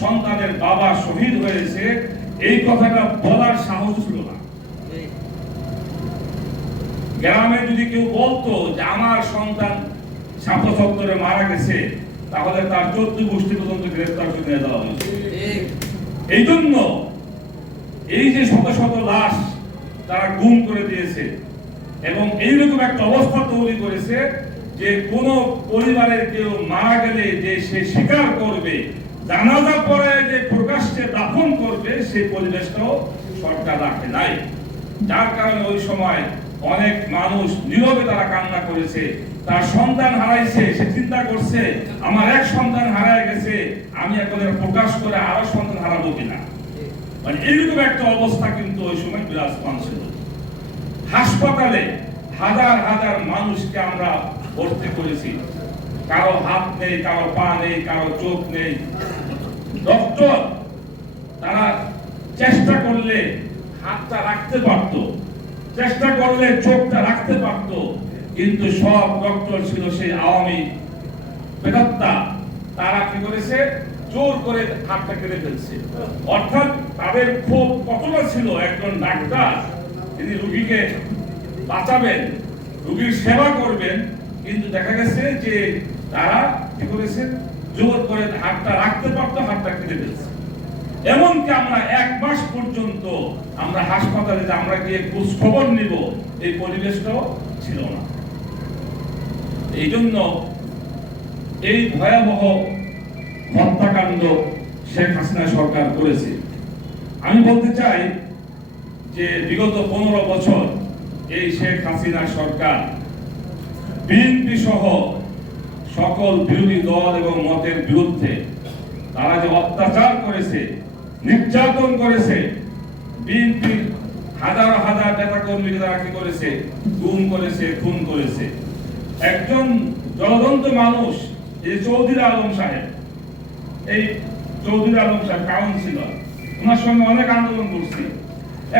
সন্তানের বাবা শহীদ হয়েছে, এই কথাটা বলার সাহস ছিল না। গ্রামে যদি কেউ বলতো যে আমার সন্তান সত্তরে মারা গেছে, তাহলে তার চোদ্দ গোষ্ঠী পর্যন্ত গ্রেফতার করে যাওয়া হয়েছে। এই জন্য এই যে শত শত লাশ তারা গুম করে দিয়েছে এবং এইরকম একটা অবস্থা তৈরি করেছে যে কোন পরিবারের কেউ মারা গেলে যে সে স্বীকার করবে জানাজা পরে যে প্রকাশ্যে দাফন করবে, সেই পরিবেশটাও সরকার রাখে নাই। যার কারণে ওই সময় অনেক মানুষ নীরবে তারা কান্না করেছে, তার সন্তান হারাইছে, সে চিন্তা করছে, আমার এক সন্তান হারায় গেছে, আমি এখন প্রকাশ করে আরও সন্তান হারাবো কিনা? মানে এইরকম একটা অবস্থা কিন্তু ওই সময় বিরাজমান ছিল। হাসপাতালে হাজার হাজার মানুষকে আমরা ভর্তি করেছি। কারও হাত নেই, কারও পা নেই, কারও চোখ নেই। ডক্টর, তারা চেষ্টা করলে হাতটা রাখতে পারত, চেষ্টা করলে চোখটা রাখতে পারত, কিন্তু সব ডক্টর ছিল সেই আওয়ামী বেদাত্তা। তারা কি করেছে? জোর করে হাতটা কেটে ফেলছে। অর্থাৎ তাদের খুব কতটা ছিল? একজন ডাক্তার তিনি রুগীকে বাঁচাবেন, রুগীর সেবা করবেন, কিন্তু দেখা গেছে যে তারা কি করেছে? জোর করে হাতটা রাখতে পারতো, হাতটা কেটে ফেলছে। এমনকি আমরা এক মাস পর্যন্ত আমরা হাসপাতালে যে আমরা গিয়ে খোঁজ খবর নিব, এই পরিবেশটাও ছিল না। এই জন্য এই ভয়াবহ হত্যাকাণ্ড শেখ হাসিনা সরকার করেছে। আমি বলতে চাই যে বিগত পনেরো বছর এই শেখ হাসিনা সরকার, বিএনপি সহ সকল বিরোধী দল এবং মতের বিরুদ্ধে তারা যে অত্যাচার করেছে, নির্যাতন করেছে বিএনপি হাজার হাজার নেতা কর্মীকে তারা কি করেছে? গুম করেছে, খুন করেছে। একজন জলদন্ত মানুষ, এই চৌধুরী আলম সাহেব, এই চৌধুরী আলম সাহেব কাউন্সিলর, ওনার সঙ্গে অনেক আন্দোলন করছি।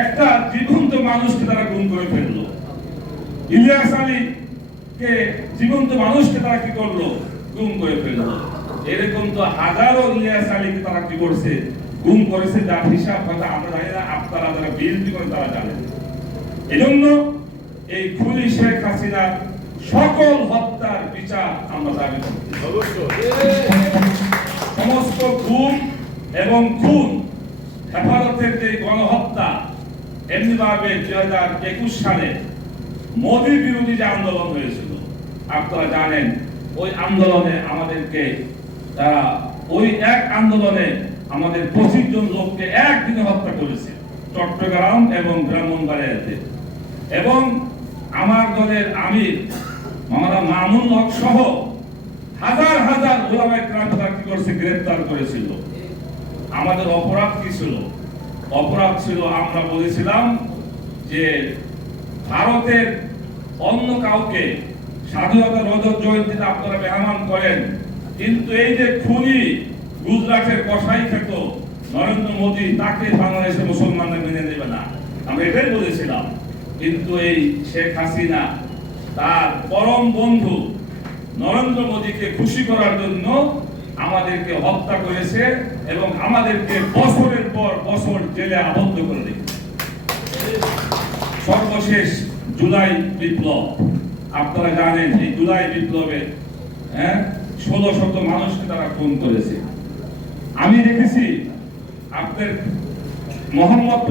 একটা জীবন্ত মানুষকে তারা গুম করে ফেলল। ইলিয়াস আলী কে জীবন্ত মানুষকে তারা কি করল? গুম করে ফেলল। এরকম তো হাজারো ইলিয়াস আলীকে তারা কি করছে? গুম করেছে হিসাব হয়তো আমরা জানি না আপনারা যারা বিএনপি করেন তারা জানেন এই খুনি শেখ হাসিনা সকল হত্যার বিচার আমরা দাবি সমস্ত খুন এবং খুন, হেফাজতের যে গণহত্যা এমনি ভাবে দুই হাজার একুশ সালে মোদী বিরোধী যে আন্দোলন হয়েছিল আপনারা জানেন, ওই আন্দোলনে আমাদেরকে, তারা ওই এক আন্দোলনে আমাদের পঁচিশ জন লোককে একদিনে হত্যা করেছে, চট্টগ্রাম এবং ব্রাহ্মণবাড়িয়াতে এবং আমার দলের আমির মামারা মামুন হক সহ হাজার হাজার ওলামায় ক্রান্ত কি করছে গ্রেফতার করেছিল। আমাদের অপরাধ কি ছিল? অপরাধ ছিল, আমরা বলেছিলাম যে ভারতের অন্য কাউকে স্বাধীনতা রজত জয়ন্তীতে আপনারা মেহমান করেন। কিন্তু এই যে খুনি গুজরাটের কষাই খেত, নরেন্দ্র মোদী তাকে বাংলাদেশের মুসলমানরা মেনে নেবে না। আমরা এটাই বলেছিলাম। কিন্তু এই শেখ হাসিনা, তার পরম বন্ধু নরেন্দ্র মোদীকে খুশি করার জন্য আমাদেরকে হত্যা করেছে এবং আমাদেরকে বছরের পর বছর জেলে আবদ্ধ করে রেখেছে। সর্বশেষ জুলাই বিপ্লব। আপনারা জানেন যে জুলাই বিপ্লবে হ্যাঁ ষোলো শত মানুষকে তারা খুন করেছে। আমি দেখেছি আপনার মোহাম্মদ